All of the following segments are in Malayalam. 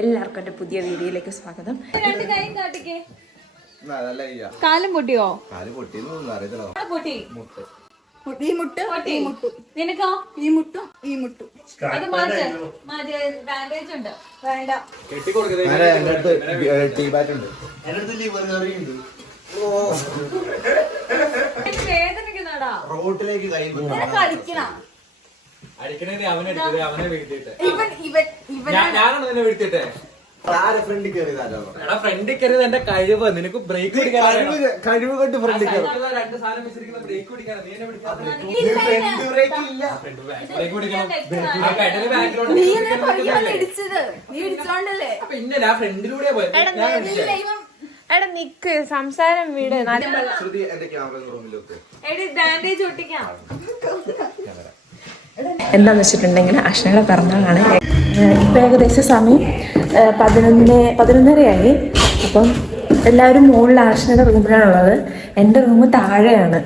എല്ലാവർക്കും എന്റെ പുതിയ വീഡിയോയിലേക്ക് സ്വാഗതം. കാലം പൊട്ടിയോ? നിനക്കോ? ഈ മുട്ടും ഈ മുട്ടും അത് ബാൻഡേജ് ഉണ്ട്. വേണ്ട, വേദനിക്കുന്നാടാ. റോട്ടിലേക്ക് കളിക്കണം. ഫ്രണ്ടിൽ കയറിയത് എന്റെ കഴിവ്. നിനക്ക് ബ്രേക്ക് കഴിവ് കൊണ്ട് ഫ്രണ്ടിൽ രണ്ട് സാധനം വെച്ചിരിക്കുന്ന ബ്രേക്ക് പിടിക്കാൻ പിന്നെ ഞാൻ ഫ്രണ്ടിലൂടെ പോയത്. എടാ നിക്ക്, സംസാരം വീട്. ബാൻഡേജ് ഒട്ടിക്കാം. എന്താന്ന് വെച്ചിട്ടുണ്ടെങ്കിൽ അശ്നയുടെ പിറന്നാളാണ്. ഇപ്പം ഏകദേശം സമയം 11:30 അപ്പം എല്ലാവരും മുകളിൽ അശ്നയുടെ റൂമിലാണുള്ളത്. എൻ്റെ റൂം താഴെയാണ്.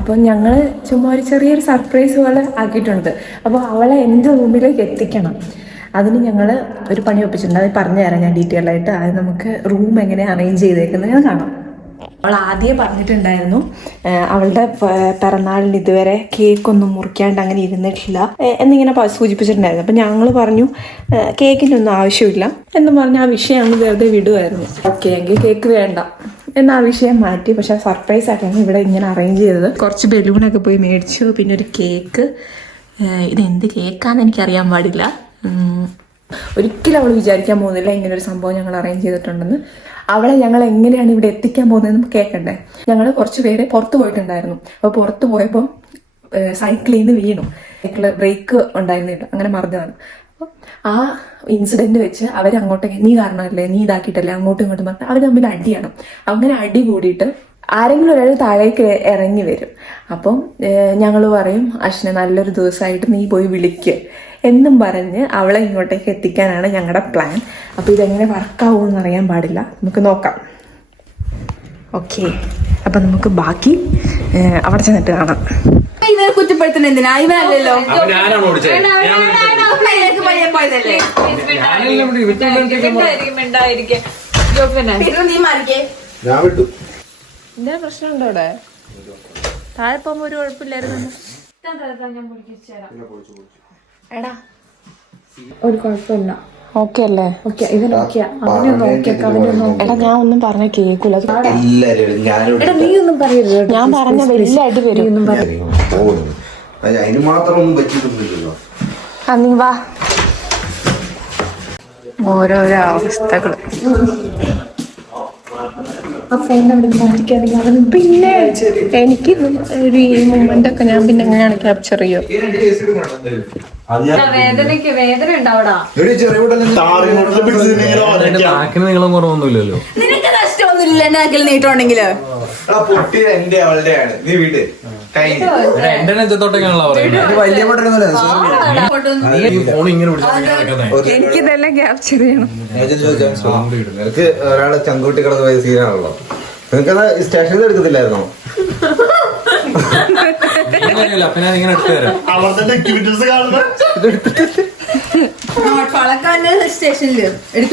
അപ്പം ഞങ്ങൾ ചുമ്മാ ഒരു ചെറിയൊരു സർപ്രൈസ് പോലെ ആക്കിയിട്ടുണ്ട്. അപ്പോൾ അവളെ എൻ്റെ റൂമിലേക്ക് എത്തിക്കണം. അതിന് ഞങ്ങൾ ഒരു പണി ഒപ്പിച്ചിട്ടുണ്ട്. അത് പറഞ്ഞു തരാം ഞാൻ ഡീറ്റെയിൽ ആയിട്ട്. അത് നമുക്ക് റൂം എങ്ങനെ അറേഞ്ച് ചെയ്തേക്കുന്നത് ഞാൻ കാണാം. അവൾ ആദ്യം പറഞ്ഞിട്ടുണ്ടായിരുന്നു അവളുടെ പിറന്നാളിന് ഇതുവരെ കേക്കൊന്നും മുറിക്കാണ്ട് അങ്ങനെ ഇരുന്നിട്ടില്ല എന്നിങ്ങനെ സൂചിപ്പിച്ചിട്ടുണ്ടായിരുന്നു. അപ്പം ഞങ്ങൾ പറഞ്ഞു കേക്കിൻ്റെ ഒന്നും ആവശ്യമില്ല എന്ന് പറഞ്ഞ് ആ വിഷയം അങ്ങ് വെറുതെ വിടുമായിരുന്നു. ഓക്കെ എങ്കിൽ കേക്ക് വേണ്ട എന്ന ആ വിഷയം മാറ്റി. പക്ഷെ സർപ്രൈസ് ആയിട്ടാണ് ഇവിടെ ഇങ്ങനെ അറേഞ്ച് ചെയ്തത്. കുറച്ച് ബലൂണൊക്കെ പോയി മേടിച്ചു. പിന്നെ ഒരു കേക്ക്. ഇതെന്ത് കേക്കാന്ന് എനിക്കറിയാൻ പാടില്ല. ഒരിക്കലും അവൾ വിചാരിക്കാൻ പോകുന്നില്ല ഇങ്ങനൊരു സംഭവം ഞങ്ങൾ അറേഞ്ച് ചെയ്തിട്ടുണ്ടെന്ന്. അവളെ ഞങ്ങൾ എങ്ങനെയാണ് ഇവിടെ എത്തിക്കാൻ പോകുന്നതെന്ന് കേൾക്കണ്ടേ. ഞങ്ങൾ കുറച്ച് പേര് പുറത്ത് പോയിട്ടുണ്ടായിരുന്നു. അപ്പോൾ പുറത്ത് പോയപ്പോൾ സൈക്കിളിൽ നിന്ന് വീണു. സൈക്കിള് ബ്രേക്ക് ഉണ്ടായിരുന്നില്ല, അങ്ങനെ മറിഞ്ഞതാണ്. അപ്പോൾ ആ ഇൻസിഡന്റ് വെച്ച് അവരങ്ങോട്ടേക്ക് നീ കാരണമല്ലേ, നീ ഇതാക്കിയിട്ടല്ലേ, അങ്ങോട്ടും ഇങ്ങോട്ടും പറഞ്ഞാൽ അവർ തമ്മിൽ അടിയാണ്. അങ്ങനെ അടി കൂടിയിട്ട് ആരെങ്കിലും ഒരാൾ താഴേക്ക് ഇറങ്ങി വരും. അപ്പം ഞങ്ങൾ പറയും അശ്ന നല്ലൊരു ദിവസമായിട്ട് നീ പോയി വിളിക്ക് എന്നും പറഞ്ഞ് അവളെ ഇങ്ങോട്ടേക്ക് എത്തിക്കാനാണ് ഞങ്ങളുടെ പ്ലാൻ. അപ്പോൾ ഇതെങ്ങനെ വർക്കാവുമെന്ന് അറിയാൻ പാടില്ല, നമുക്ക് നോക്കാം. ഓക്കെ, അപ്പം നമുക്ക് ബാക്കി അവിടെ ചെന്നിട്ട് കാണാം. കുറ്റപ്പെടുത്തുന്ന എന്തിനാ? ഇവനല്ലോ എന്താ പ്രശ്നമുണ്ടോ അവിടെ? താഴെ പോകുമ്പോ ഒരു കുഴപ്പമില്ലായിരുന്നു. എടാ ഒരു കുഴപ്പമില്ല. ഓക്കെ അല്ലേ? ഓക്കെ, ഇവൻ ഓക്കെയാ. അവനൊന്നും ഓക്കെയാ. എടാ ഞാൻ ഒന്നും പറഞ്ഞ കേൾക്കൂല. എടാ നീ ഒന്നും പറയരുത്. ഞാൻ പറഞ്ഞ വലിയ അടി വരും. ഒന്നും ആ നീ വാ. ഓരോരോ അവസ്ഥകള്. ആ ഫോൺ അവിടെ മാറ്റിക്കാണെങ്കിൽ അവൻ പിന്നെ എനിക്ക് ഒരു ഈ മൊമെന്റ് ഒക്കെ ഞാൻ പിന്നെ എങ്ങനെയാണ് ക്യാപ്ചർ ചെയ്യോ? വേദന ഉണ്ടാവടാ. നീളം കുറവൊന്നുമില്ലല്ലോ. നിനക്ക് നഷ്ടമൊന്നുമില്ല എന്റെ അകൽ നീട്ടുണ്ടെങ്കില്. എനിക്കിതെല്ലാം ക്യാപ്ചർ ചെയ്യണം. ഒരാളെ ചങ്കൂട്ടി കിടന്ന് പോയ സീനാണല്ലോ. നിങ്ങൾക്കത് സ്റ്റേഷനിൽ എടുക്കത്തില്ലായിരുന്നോ?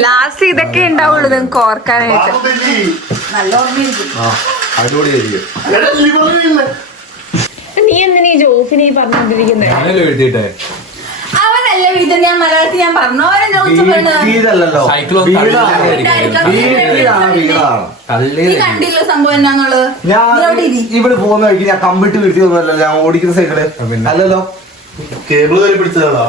ലാസ്റ്റ് ഇതൊക്കെ ഉണ്ടാവുള്ളൂ നിങ്ങൾക്ക് ഓർക്കാനായിട്ട്. നീ എന്തിനാ ഈ ജോഫിനെ പറഞ്ഞോണ്ടിരിക്കുന്നത്? അവനല്ലേ വീട്ടിൽ ഞാൻ മലയാളത്തിൽ ഞാൻ പറഞ്ഞു. കണ്ടില്ല സംഭവം എന്നാന്നുള്ളത്. ഇവിടെ പോകുന്ന വഴിക്ക് ഞാൻ കമ്പിട്ട് വീഴ്ത്തി ഒന്നുമല്ലോ, ഞാൻ ഓടിക്കുന്ന സൈക്കിള് അല്ലല്ലോ. കേബിൾ കയറി പിടിച്ചതാ.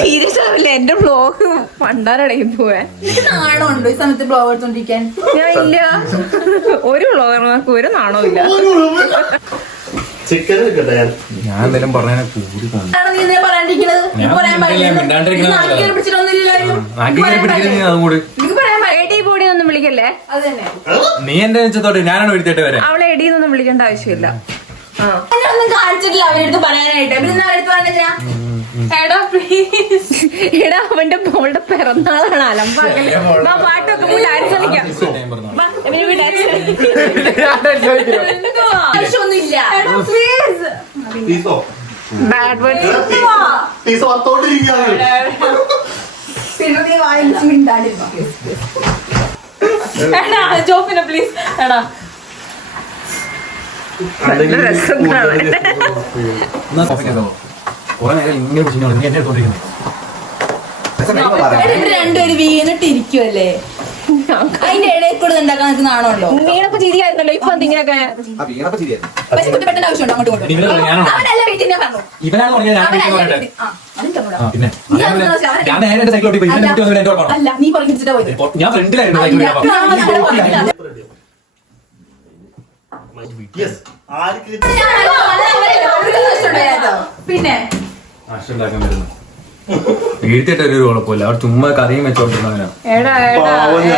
സീരിയസ് ആവില്ല. എന്റെ ബ്ലോഗ് പണ്ടാരടയും പോവാൻ നാണമുണ്ടോ ഈ സമയത്ത് ബ്ലോഗ് എടുത്തോണ്ടിരിക്കാൻ? ഞാൻ ഇല്ല, ഒരു ബ്ലോഗർക്ക് ഒരു നാണോ ഇല്ല. ഞാൻ എന്തെങ്കിലും പറഞ്ഞ കൂടി ഒന്നും വിളിക്കല്ലേ. നീ എന്റെ നെഞ്ചത്തോട്ട് ഞാനാണ് വിളിച്ചിട്ട് വരാം. അവളെ എടീന്നൊന്നും വിളിക്കേണ്ട ആവശ്യമില്ല. ഒന്നും കാണിച്ചിട്ടില്ല അവരെടുത്ത് പറയാനായിട്ട്. എടാ പ്ലീസ്, എടാ അവന്റെ മോളുടെ പിറന്നാളാണ്. അലമ്പാക്കല്ലേ. പാട്ടൊക്കെ ഡാൻസ് കളിക്കാം. ആവശ്യമൊന്നുമില്ല. ബാഡ് വേർഡ്സ് പിന്നെ നീ വാങ്ങിച്ചു മിണ്ടാണ്ടിരുന്നോ? എടാ ജോഫിനെ പ്ലീസ് എടാ രണ്ടുപേര് വീണിട്ട് ഇരിക്കുവല്ലേ, അതിന്റെ ഇടയിൽ കൂടെ ഉണ്ടാക്കാൻ നിൽക്കുന്ന ആണല്ലോ. വീണപ്പോ ചിരിയായിരുന്നല്ലോ ഇപ്പൊ എന്തിങ്ങനൊക്കെ പക്ഷെ കുറ്റപ്പെട്ട ആവശ്യമുണ്ടോ അങ്ങോട്ടും ഇങ്ങോട്ടും? അവനല്ല വീട്ടിൽ ഞാൻ പറഞ്ഞു. ഇവനാണ് പറഞ്ഞത് ഞാൻ വീട്ടിൽ പറഞ്ഞിട്ട്. ആ, അതിന്റെ കൂടെ. പിന്നെ നീ അതൊന്നും അവനെ- ഞാൻ നേരെ സൈക്കിൾ ഓടി പോയി ഇവനെ കുട്ടി വന്നിട്ട് എന്റെ കുഴപ്പമാണോ? അല്ല, നീ പറഞ്ഞിട്ടാ പോയത്. ഞാൻ ഫ്രണ്ടിലായിരുന്നു സൈക്കിൾ അല്ല, ഞാൻ അവനോട് പറഞ്ഞില്ല. പിന്നെ ആശുണ്ടാക്കാൻ വരുന്നു വീഴ്ത്തിട്ട് ഒരു കുഴപ്പമില്ല. അവർ ചുമ്മാ കറിയും വെച്ചോണ്ടിരുന്നവനാ. എടാ എടാ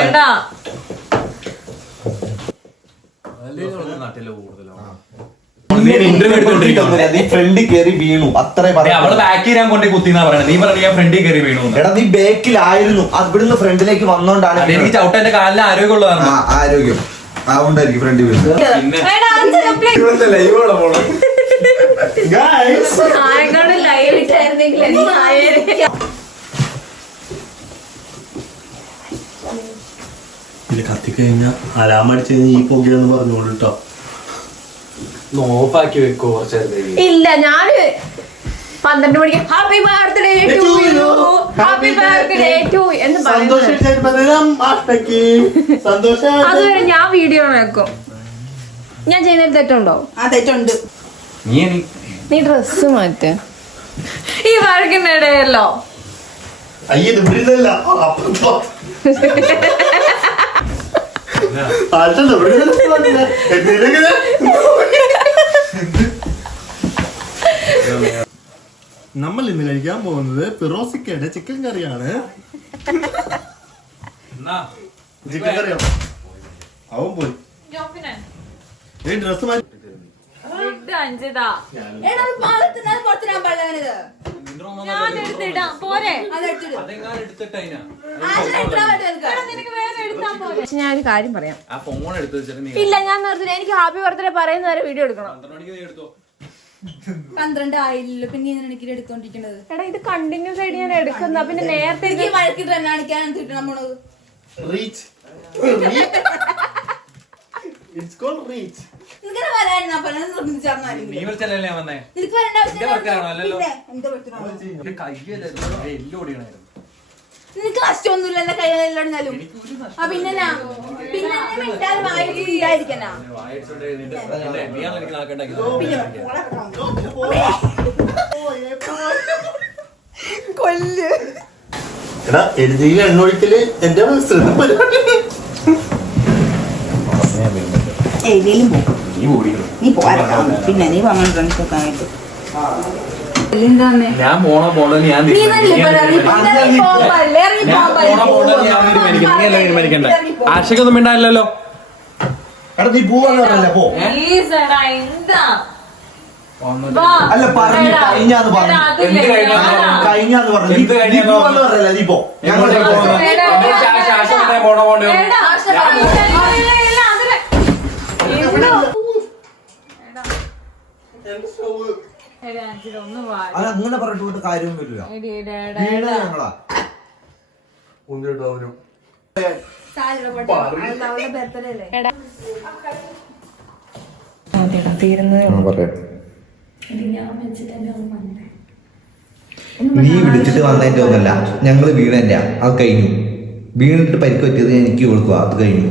എടാ നാട്ടിലെ കൂടുതലാണ് ഇന്റർവ്യൂ എടുത്തോണ്ടിരിക്കുന്നു. ഫ്രണ്ടിൽ കയറി വീണു അത്രേ അവള് പറയാം. ബാക്കിൽ ഞാൻ കൊണ്ട് കുത്തിന്നാ പറയണത്. നീ പറഞ്ഞ ഞാൻ ഫ്രണ്ടിൽ കയറി വീണു. എടാ നീ ബേക്കിലായിരുന്നു, ഇവിടുന്ന് ഫ്രണ്ടിലേക്ക് വന്നോണ്ടാണ് എനിക്ക് ചവിട്ടന്റെ കാലിന് ആരോഗ്യമുള്ളതാണ്. ആരോഗ്യം അതുകൊണ്ടായിരിക്കും ഫ്രണ്ടിൽ വീണത്. പിന്നെ ആരെക്കാട് ലൈവ് ഇട്ടായിരുന്നെങ്കിൽ ഇത് കത്തിക്കഴിഞ്ഞാൽ അലാമടിച്ച് ഈ പൊകിയെന്ന് പറഞ്ഞോളൂ കേട്ടോ. ഓഫാക്കി വെക്കോ കുറച്ചേരത്തെ. ഇല്ല ഞാന് 12 മണിക്ക് happy birthday to you happy birthday to എന്ന് പറയുന്നത് അതുവരെ ഞാൻ വീഡിയോ വെക്കും. ഞാൻ ചെയ്യുന്നതിൽ തെറ്റുണ്ടോ? ആ തെറ്റുണ്ട്. നീ ഡ്രസ് മാറ്റ്. ഈ വഴക്കിനിടയല്ലോ അയ്യ ഇത് വിടുന്നില്ല. നമ്മൾ ഇന്ന് കഴിക്കാൻ പോകുന്നത് ഫിറോസിക്കയുടെ ചിക്കൻ കറിയാണ്. ചിക്കൻ കറിയോ? അവൻ പോയി ഡ്രസ് മാറ്റി. അഞ്ചിതാ എടാ, അത് പാകത്തിനാണ് പുറത്തിടാൻ പാടില്ലവനിത്. ഞാൻ എടുത്തിടാം പോരെ. അതെടുത്തിട്. ആശാൻ എത്ര വട്ടം എടുക്കാം? പക്ഷെ ഞാനൊരു കാര്യം പറയാം. ആ ഫോൺ എടുത്ത് വെച്ചിട്ട് നീ ഇല്ല ഞാൻ നിർത്തില്ല. എനിക്ക് ഹാപ്പി ബർത്ത്ഡേ പറയുന്ന വരെ വീഡിയോ എടുക്കണം. 12 മണിക്ക് നീ എടുത്തോ. 12 ആയില്ലല്ലോ, പിന്നെ എനിക്ക് എടുത്തോണ്ടിരിക്കണത്. എടാ ഇത് കണ്ടിന്യൂസ് ആയിട്ട് ഞാൻ എടുക്കുന്ന പിന്നെ നേരത്തെ എനിക്ക് വഴക്കിട്ട് തന്നെ കാണിക്കാൻ കിട്ടണം പോണത്. Reach it's cold reach. നിനക്ക് വരാനാ പറഞ്ഞത്, നിർബന്ധിച്ചാർന്നാലും നീ വിളിച്ചല്ലേ ഞാൻ വന്നേ. നിനക്ക് വരേണ്ട എന്റെ വർക്കാണോ? അല്ലല്ലോ. പിന്നെ എന്റെ പറ്റുന്നോ? എന്റെ കയ്യല്ലേ എല്ലാം ഓടിയണായിരുന്നു. നിനക്ക് കഷ്ടമൊന്നുമില്ല എന്റെ കയ്യിലെല്ലാടുന്നാലും. ആ പിന്നെ പിന്നെ മിണ്ടാൽ വായിട്ടില്ലായിരിക്കനാ. നീയാണ് എനിക്ക് നാക്കണ്ടാക്കി. കൊല്ല്. എടാ എഴുതിയിൽ എണ്ണൊഴിക്കല് എന്റെ ശ്രദ്ധ പരിപാടി. ഏതിലും പോകും നീ പോരാ. പിന്നെ നീ പറഞ്ഞു ഫ്രണ്ട്സ് ഒക്കെ ആയിട്ട് ഞാൻ പോണോ ഞാൻ തീരുമാനിക്കണ്ട. ആശയ്ക്കൊന്നും മിണ്ടായില്ലല്ലോ. എടാ നീ പോവാന്ന് പറഞ്ഞല്ല പോ. അല്ല പറഞ്ഞു കഴിഞ്ഞാന്ന് പറഞ്ഞു. എന്ത് കഴിഞ്ഞാന്ന് പറഞ്ഞു. എന്ത് നീ പോവാന്ന് പറഞ്ഞല്ല നീ പോ. ഞങ്ങൾ പോണോ പോണ്ടോ അത് അങ്ങനെ പറഞ്ഞിട്ട് കാര്യം വരില്ല. വീണ ഞങ്ങളാ നീ വിളിച്ചിട്ട് വന്നതിന്റെ ഒന്നല്ല, ഞങ്ങള് വീണന്റെ അത് കഴിഞ്ഞു. വീണിട്ട് പരിക്ക് പറ്റിയത് എനിക്ക് കൊടുക്കുക, അത് കഴിഞ്ഞു.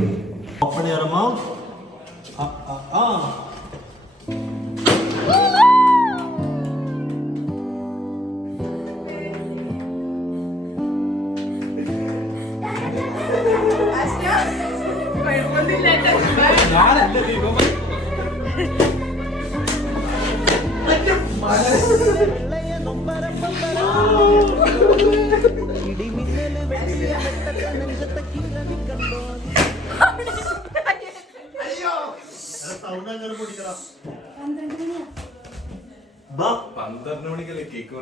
സൗണ്ട് അങ്ങനെ പൊടിക്കണം. 12 മണിക്കല്ലേ കേക്ക്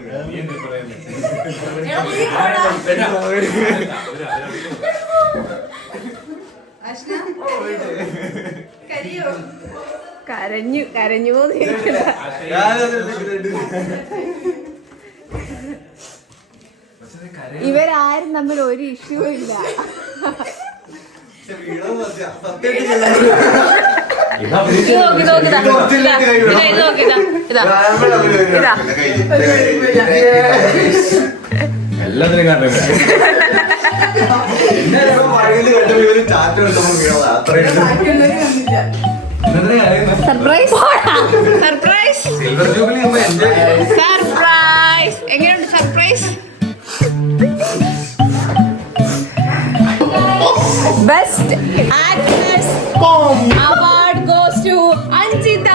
കരഞ്ഞു ഇവരാരും തമ്മിൽ ഒരു ഇഷ്യൂ ഇല്ല. എല്ലാത്തിനും കണ്ടു സർപ്രൈസ് സർപ്രൈസ് സർപ്രൈസ്. എങ്ങനെയുണ്ട് surprise? Best actress award goes to Anjitha.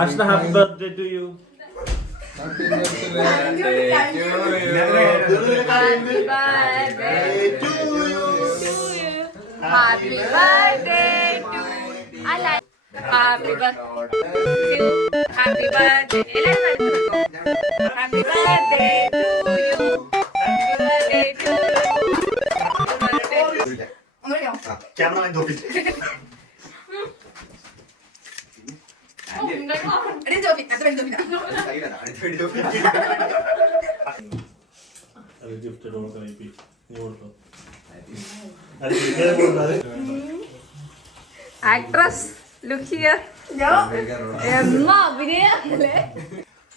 Ashna, happy birthday to you. Happy birthday to you. Happy birthday to you. Happy birthday. Happy birthday. Happy birthday to you. Happy birthday to you. Cameraman Gopi. Gift Actress, look here. എന്നാ അഭിനയല്ലേ?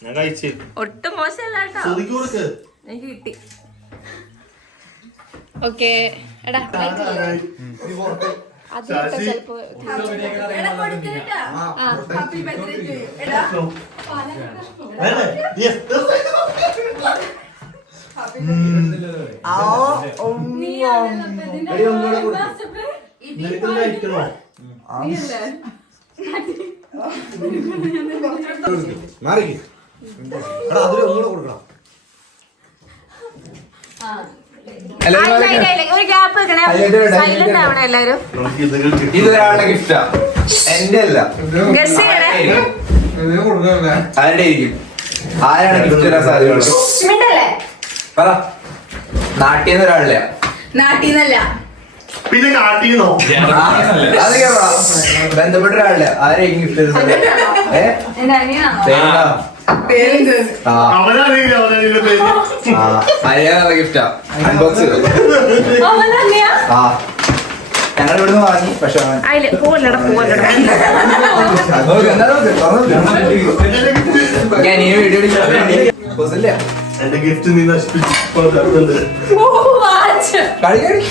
ഞാൻ കഴിച്ചു. ഒട്ടും മോശമല്ല കേട്ടോ. ചോദിക്കു കൊടുക്ക്. എനിക്ക് കിട്ടി. ഓക്കേ എടാ അത് ചിലപ്പോ ഹാപ്പി ബർത്ത്ഡേ ടു യു. എടാ മാറി അതിൽ ഒന്നുകൂടെ കൊടുക്കണം. ഒരു ഗ്യാപ്പ് വെക്കണേ. സൈലന്റ് ആവണേ എല്ലാരും. ഇതൊരാളുടെ ഗിഫ്റ്റാ, എന്റെ അല്ല. ഗസ് ചെയ്യണേ. ആരുടെ ആയിരിക്കും? ആരാണ് ഗിഫ്റ്റ് തരാൻ സാധ്യതയുള്ളത്? മിണ്ടല്ലേ? പറ. നാട്ടിൽ ഒരാളില്ല. നാട്ടീന്നല്ല. പിന്നെ കാട്ടിന്നോ? അത് കേട്ടോ, ബന്ധപ്പെട്ട ഒരാളില്ല. ആരായിരിക്കും ഗിഫ്റ്റ് തരുന്നത്? എന്റെ അനിയനാണോ? അവനറിയില്ല അവനറിയില്ല പേര്. അരിയാനുള്ള ഗിഫ്റ്റാ. അൺബോക്സ് ചെയ്തു. അവനല്ലയാ? ആ ഞങ്ങൾ ഇവിടുന്ന് വാങ്ങി. പക്ഷെ അതില് പോലട ഞാൻ ഈ വീഡിയോ ഇല്ല. എന്റെ ഗിഫ്റ്റ് നീ നശിപ്പിച്ചു. കളി കളി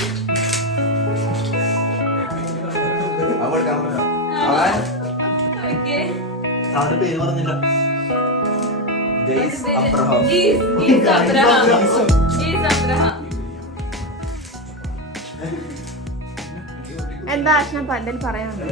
അവന്റെ പേര് പറഞ്ഞില്ല. എന്താ ആശനം പന്തൽ പറയാനുണ്ട്?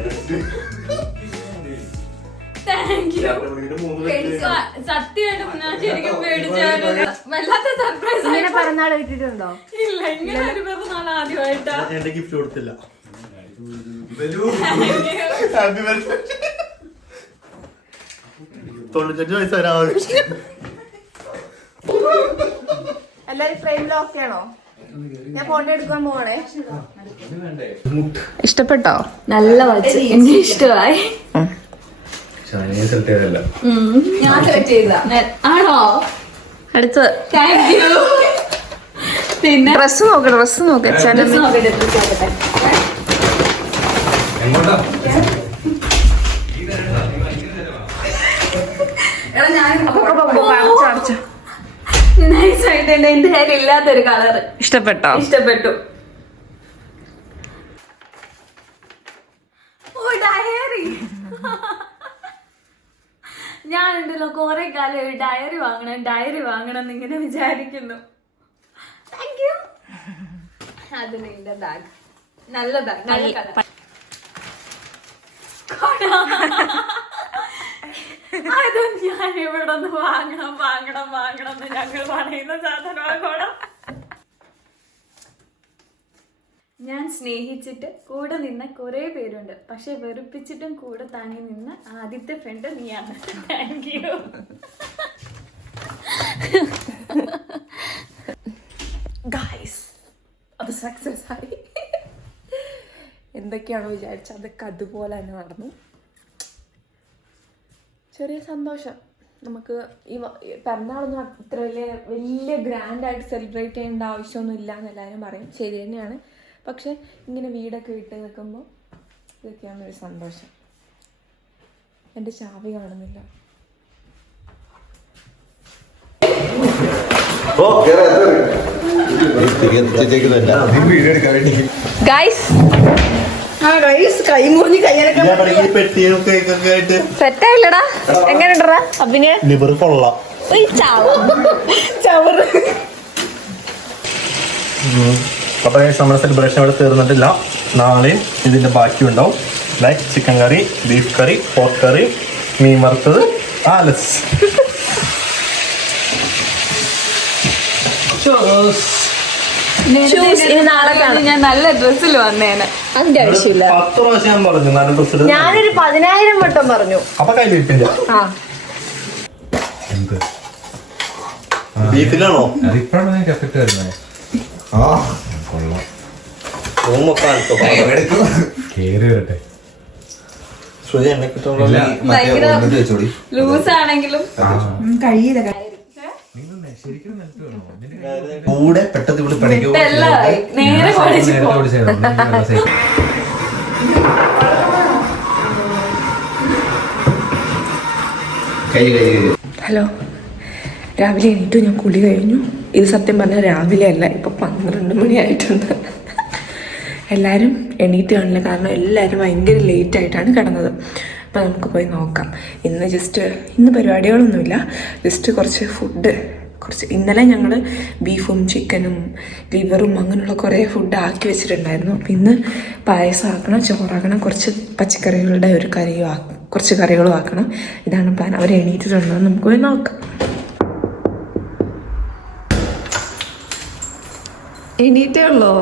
സത്യമായിട്ടും ഞാൻ ശരിക്കും പേടിച്ചായിരുന്നു. വല്ലാത്ത സർപ്രൈസ്. ഇങ്ങനെ പിറന്നാൾ കിട്ടിയിട്ടുണ്ടോ? ഇല്ല, ഇങ്ങനെ ഒരു പിറന്നാൾ ആദ്യമായിട്ടാ. എന്റെ ഗിഫ്റ്റ് കൊടുത്തില്ല. Happy birthday. 95 വയസ്സ് വരാതെ. എല്ലാരും ഫ്രെയിമിൽ ഓക്കെ ആണോ? ഞാൻ ഫോട്ടോ എടുക്കാൻ പോവാണേ. ഇഷ്ടപ്പെട്ടോ? നല്ല വാച്ച്. എനിക്ക് ഇഷ്ടമായി. ഞാൻ സെലക്ട് ചെയ്തതാ. ആണോ? അടുത്ത് താങ്ക് യു. പിന്നെ ഡ്രസ് നോക്ക്. നോക്കട്ടെ. നൈസ് ആയിട്ടുണ്ട്. എന്റെ കയ്യിൽ ഇല്ലാത്തൊരു കളർ ഇഷ്ടപ്പെട്ടോ? ഇഷ്ടപ്പെട്ടു. ഓ ഡയറി. ഞാനുണ്ടല്ലോ കുറെ കാലം ഡയറി വാങ്ങണം എന്നിങ്ങനെ വിചാരിക്കുന്നു. Thank you. അത് നിന്റെ ബാഗ്. നല്ല ബാഗ്, നല്ല കളർ. അത് ഞാൻ ഇവിടെ ഒന്ന് വാങ്ങണം എന്ന് ഞങ്ങൾ പറയുന്ന സാധനമാണ്. ഞാൻ സ്നേഹിച്ചിട്ട് കൂടെ നിന്ന കുറെ പേരുണ്ട്, പക്ഷെ വെറുപ്പിച്ചിട്ടും കൂടെ താങ്ങി നിന്ന ആദ്യത്തെ ഫ്രണ്ട് നീയാണ്. Thank you. ഗായ്സ് അത് സക്സസ് ആയി. എന്തൊക്കെയാണോ വിചാരിച്ചത് അതൊക്കെ അതുപോലെ തന്നെ നടന്നു. ചെറിയ സന്തോഷം. നമുക്ക് ഈ പിറന്നാളൊന്നും അത്ര വലിയ ഗ്രാൻഡായിട്ട് സെലിബ്രേറ്റ് ചെയ്യേണ്ട ആവശ്യമൊന്നും ഇല്ല എന്ന് എല്ലാവരും പറയും. ശരി തന്നെയാണ്. പക്ഷെ ഇങ്ങനെ വീടൊക്കെ വിട്ട് നിൽക്കുമ്പോൾ ഇതൊക്കെയാണ് ഒരു സന്തോഷം. എൻ്റെ ചാവി കാണുന്നില്ല. സെറ്റായില്ലടാ. എങ്ങനെയുണ്ടടാ അഭിനയം? ലിവർ കൊള്ളാം. അപ്പൊ നമ്മുടെ സെലിബ്രേഷൻ ഇവിടെ തീർന്നിട്ടില്ല. നാളെയും ഇതിന്റെ ബാക്കി ഉണ്ടാവും. ലൈക്ക് ചിക്കൻ കറി, ബീഫ് കറി, പോർക്ക് കറി, മീൻ വറുത്തത്, ആലസ്. ഞാൻ നല്ല ഡ്രസ്സിൽ വന്നേനെ. അതിന്റെ ആവശ്യമില്ല. 10 പ്രാവശ്യം ഞാൻ പറഞ്ഞു നല്ല ഡ്രസ്സിൽ. ഞാനൊരു 10,000 വട്ടം പറഞ്ഞു. അപ്പൊ കയ്യിലിരിപ്പില്ല. ബീഫിലാണോ? ലൂസ് ആണെങ്കിലും കൂടെ പെട്ടെന്ന് ഇവിടെ പണിക്ക് നേരെ ഹലോ, രാവിലെ എണീറ്റു. ഞാൻ കുളി കഴിഞ്ഞു. ഇത് സത്യം പറഞ്ഞാൽ രാവിലെ അല്ല, ഇപ്പം 12 മണിയായിട്ടുണ്ട്. എല്ലാവരും എണീറ്റ് കാണില്ല, കാരണം എല്ലാവരും ഭയങ്കര ലേറ്റായിട്ടാണ് കിടന്നത്. അപ്പോൾ നമുക്ക് പോയി നോക്കാം. ഇന്ന് പരിപാടികളൊന്നുമില്ല, ജസ്റ്റ് കുറച്ച് ഫുഡ്. ഇന്നലെ ഞങ്ങൾ ബീഫും ചിക്കനും ലിവറും അങ്ങനെയുള്ള കുറേ ഫുഡ് ആക്കി വെച്ചിട്ടുണ്ടായിരുന്നു. അപ്പം ഇന്ന് പായസം ആക്കണം, ചോറാക്കണം, കുറച്ച് പച്ചക്കറികളുടെ ഒരു കുറച്ച് കറികളും ആക്കണം. ഇതാണ് പ്ലാൻ. അവർ എണീറ്റിട്ടുണ്ടോ നമുക്ക് പോയി നോക്കാം. എണീറ്റേ ഉള്ളോ?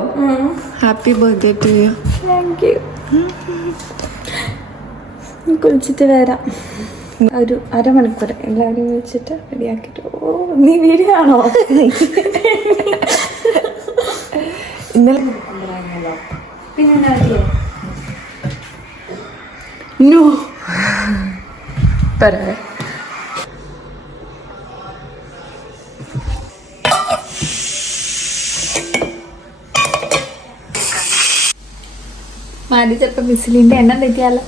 Happy birthday to you. Thank you. കുളിച്ചിട്ട് വരാം. ഒരു അരമണിക്കൂർ എല്ലാവരും വെച്ചിട്ട് റെഡിയാക്കിട്ട്. ഓ, നീ വീഡിയോ ആണോ? ഇന്നലെ പിന്നെ പറയാ മാറ്റി ചിലപ്പോ മിസിലിന്റെ എണ്ണം തെറ്റിയാലോ.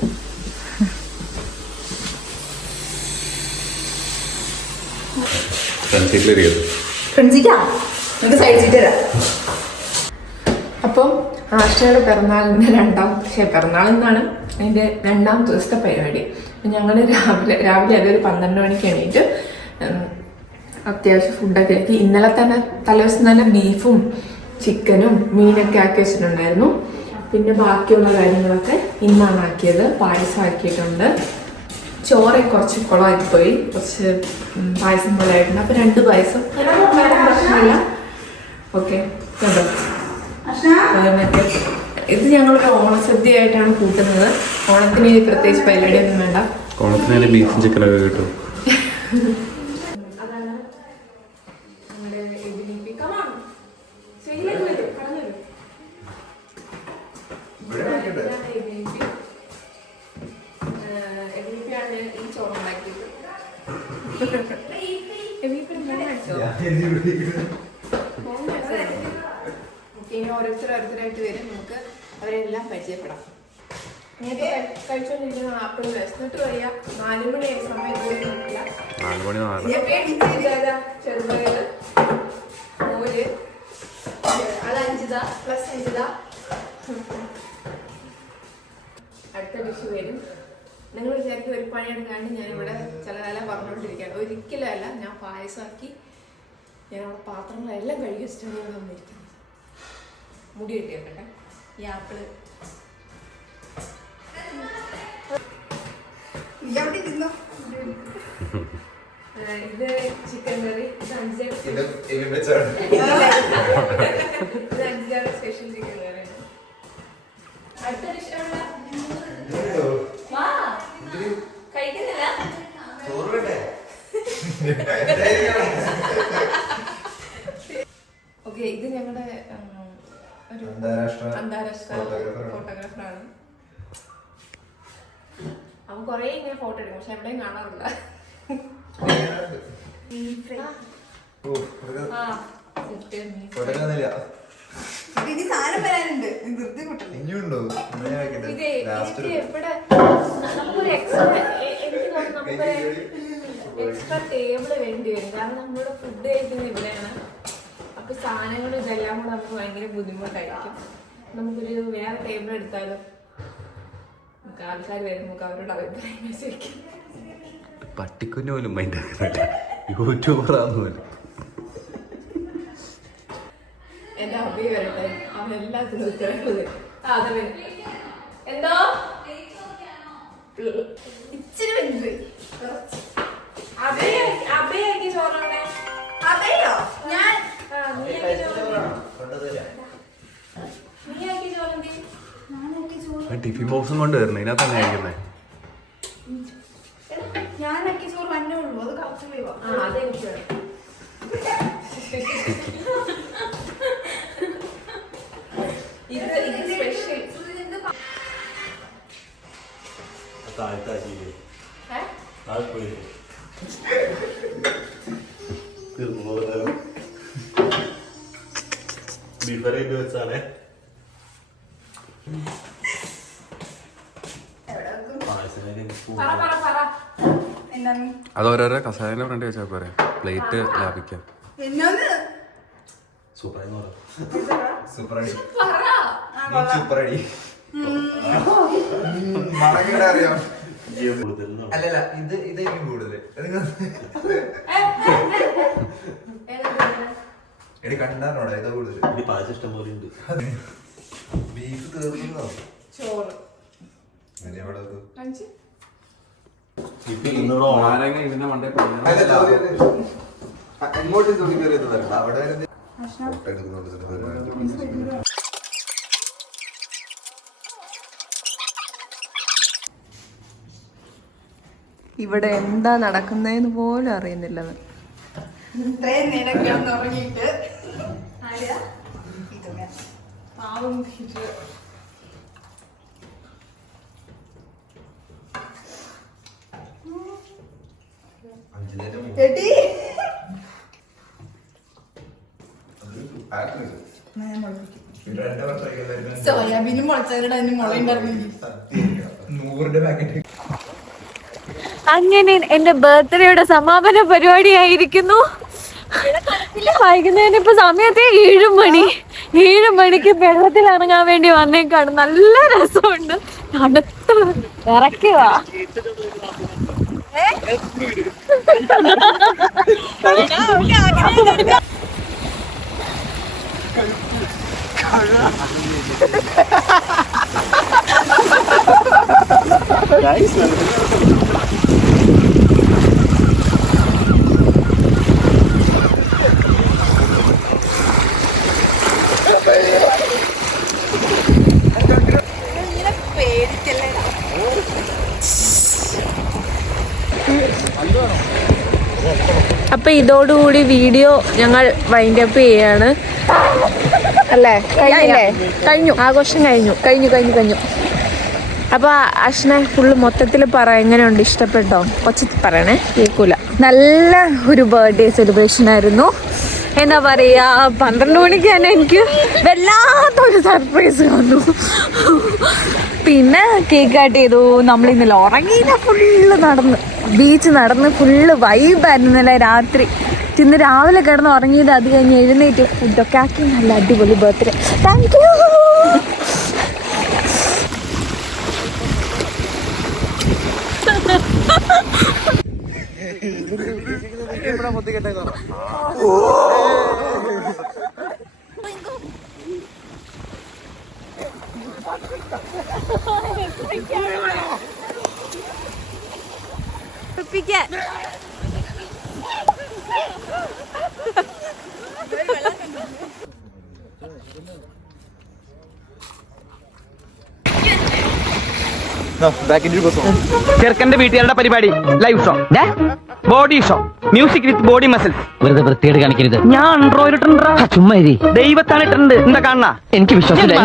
അപ്പം ആശയുടെ പിറന്നാളിൻ്റെ പിറന്നാളെന്നാണ് അതിൻ്റെ 2ാം ദിവസത്തെ പരിപാടി. ഞങ്ങൾ രാവിലെ അതൊരു 12 മണിക്ക് എണീറ്റ് അത്യാവശ്യം ഫുഡൊക്കെ ആക്കി. ഇന്നലെ തന്നെ തലേദിവസം തന്നെ ബീഫും ചിക്കനും മീനൊക്കെ ആക്കി വെച്ചിട്ടുണ്ടായിരുന്നു. പിന്നെ ബാക്കിയുള്ള കാര്യങ്ങളൊക്കെ ഇന്നാണ് ആക്കിയത്. പായസം ആക്കിയിട്ടുണ്ട്. ചോറ് കുറച്ച് കുളമായിപ്പോയി, കുറച്ച് പായസം പോലെ ആയിട്ടുണ്ട്. അപ്പോൾ 2 പായസം പ്രശ്നമില്ല. ഓക്കെ, കണ്ടോ? ഇത് ഞങ്ങളൊരു ഓണസദ്യ ആയിട്ടാണ് കൂട്ടുന്നത്. ഓണത്തിന് പ്രത്യേകിച്ച് പരിപാടിയൊന്നും വേണ്ട. ഓണത്തിന് ബീഫും ചിക്കനൊക്കെ കിട്ടും. അതാണ് നമ്മുടെ എബിലിപ്പിയാണ് ഈ ചോറുണ്ടാക്കിയത്. ഇനി ഓരോരുത്തരായിട്ട് വരും. നമുക്ക് അവരെല്ലാം പരിചയപ്പെടാം. കഴിച്ചോണ്ടിരിക്കുന്ന ആപ്പിൾ വിശന്നിട്ട് വയ്യ. 4 മണി സമയത്ത് ചെറുപയർ, മോര്, അത് 5 പ്ലസ് 5. അടുത്ത ഡിഷ് വരും. നിങ്ങൾ വിചാരിക്കും ഒരു പണിയെടുക്കാണ്ട് ഞാനിവിടെ ചില കാലം പറഞ്ഞുകൊണ്ടിരിക്കുകയാണ്. ഒരിക്കലല്ല, ഞാൻ പായസമാക്കി ഞാനവിടെ പാത്രങ്ങളെല്ലാം കഴുകി വെച്ചിട്ടാണ് ഇവിടെ വന്നിരിക്കുന്നത്. മുടി കെട്ടിയൊക്കെ ഈ ആപ്പിള് ഇത് ചിക്കൻ കറി. ഇത് 5 സ്പെഷ്യൽ ചിക്കൻ കറിയാണ്. അടുത്ത ഡിഷ് കഴിക്കുന്നില്ല. അന്താരാഷ്ട്ര ഫോട്ടോഗ്രാഫറാണ്. അവൻ കൊറേ ഇങ്ങനെ ഫോട്ടോ എടുക്കും, പക്ഷെ എവിടെയും കാണാറില്ല. ഇനി സാധനം വരാനുണ്ട്, ധൃതി കൂട്ടല്ലേ. ഇനിയുണ്ടോ? ഇതേ എവിടെ നമുക്കൊരു എക്സ്ട്രാ ടേബിള് വേണ്ടി വരും, കാരണം നമ്മളിവിടെ ഫുഡ് കഴിക്കുന്നത് ഇവിടെയാണ്. അപ്പൊ സാധനങ്ങളും ഇതെല്ലാം കൂടെ നമുക്ക് ഭയങ്കര ബുദ്ധിമുട്ടായിരിക്കും. നമുക്കൊരു വേറെ ടേബിൾ എടുത്താലും നമുക്ക് ആൾക്കാർ വരുമ്പോൾ നമുക്ക് അവരോട് അഭിപ്രായം ചോദിക്കും. പട്ടിക്കുഞ്ഞു പോലും മൈൻഡ് ആക്കുന്നില്ല, യൂട്യൂബറാന്ന് പോലും. എന്റെ ഹബി വരട്ടെ, അവൻ എല്ലാത്തിനും ഉത്തരവ് തരും. എന്തോ ഇച്ചിരി വലുത് അഭയാക്കി ചോറാണേ. അതെയോ? ഞാൻ നീ ആക്കി ചോറെന്തേ? ടിഫിൻ ബോക്സും കൊണ്ട് വരണം, ഇതിനകത്ത് തന്നെ കഴിക്കുന്നത്. ഞാനൊക്കെ ചോറ് വന്നേ ഉള്ളൂ, അത് കുറച്ച് വേവാ. അതെനിക്ക് വേണം. ഇത് സ്പെഷ്യൽ. വെച്ചാലേ എന്നാണ് അത് ഓരോരോ കസായന്റെ ഫ്രണ്ട് വെച്ചാൽ പോരെ, പ്ലേറ്റ് ലാഭിക്കാം. എന്നാന്ന് സൂപ്പറായി സൂപ്പറടി സൂപ്പറടി മറക്കട അറിയാം. അല്ലല്ല, ഇത് എനിക്ക് കൂടുതൽ എടി കണ്ടാണോടാ, ഇതാ കൂടുതൽ. പായസം ഇഷ്ടം പോലെ ഉണ്ട്. ബീഫ് തീർന്നോ? ചോറ് എവിടെ ഇതിന്റെ മണ്ടേ ഇങ്ങോട്ട് തുണി കയറിയത് വരണ്ട, അവിടെ ഫോട്ടോ എടുക്കുന്നുണ്ട്. ഇവിടെ എന്താ നടക്കുന്നതെന്ന് പോലും അറിയുന്നില്ല. ഇത്രയും നേരം കിടന്നുറങ്ങിയിട്ട് പാവം. എടി സോയാബീനും മുളച്ചവരുടെ അതിന് മുളയുണ്ടായിരുന്നു. 100 പാക്കറ്റ്. അങ്ങനെ എന്റെ ബർത്ത്ഡേയുടെ സമാപന പരിപാടിയായിരിക്കുന്നു. വൈകുന്നേരം ഇപ്പൊ സമയത്ത് 7 മണി. 7 മണിക്ക് വെള്ളത്തിൽ ഇറങ്ങാൻ വേണ്ടി വന്നേക്കാണ്. നല്ല രസമുണ്ട്. തണുത്ത് ഇറക്കുക. അപ്പൊ ഇതോടുകൂടി വീഡിയോ ഞങ്ങൾ വൈൻഡ് അപ്പ് ചെയ്യാണ് അല്ലേ? കഴിഞ്ഞു, ആഘോഷം കഴിഞ്ഞു. അപ്പൊ അശ്ന ഫുള്ള് മൊത്തത്തിൽ പറ, എങ്ങനെയുണ്ട്, ഇഷ്ടപ്പെട്ടോ? കൊച്ചത്തിൽ പറയണേ, കേൾക്കൂല. നല്ല ഒരു ബർത്ത്ഡേ സെലിബ്രേഷൻ ആയിരുന്നു. എന്താ പറയാ, 12 മണിക്ക് തന്നെ എനിക്ക് വല്ലാത്തൊരു സർപ്രൈസ് വന്നു. പിന്നെ കേക്ക് കട്ട് ചെയ്തു. നമ്മൾ ഇന്നലെ ഉറങ്ങിയില്ല, ഫുള്ള് നടന്ന് ബീച്ച് നടന്ന് ഫുള്ള് വൈബായിരുന്നു. ഇന്നലെ രാത്രി ഇന്ന് രാവിലെ കിടന്ന് ഉറങ്ങിയത്. അത് കഴിഞ്ഞ് എഴുന്നേറ്റ് ഫുഡൊക്കെ ആക്കി. നല്ല അടിപൊളി ബർത്ത്ഡേ. Thank you. ചെറുക്കന്റെ വീട്ടുകാരുടെ പരിപാടി live show body show music with body muscles. വെറുതെ വൃത്തിയോട് കാണിക്കരുത്. ഞാൻ ചുമ്മാ ദൈവത്താണ് ഇട്ടിട്ടുണ്ട്. എന്താ കാണണ? എനിക്ക് വിശ്വാസമില്ല.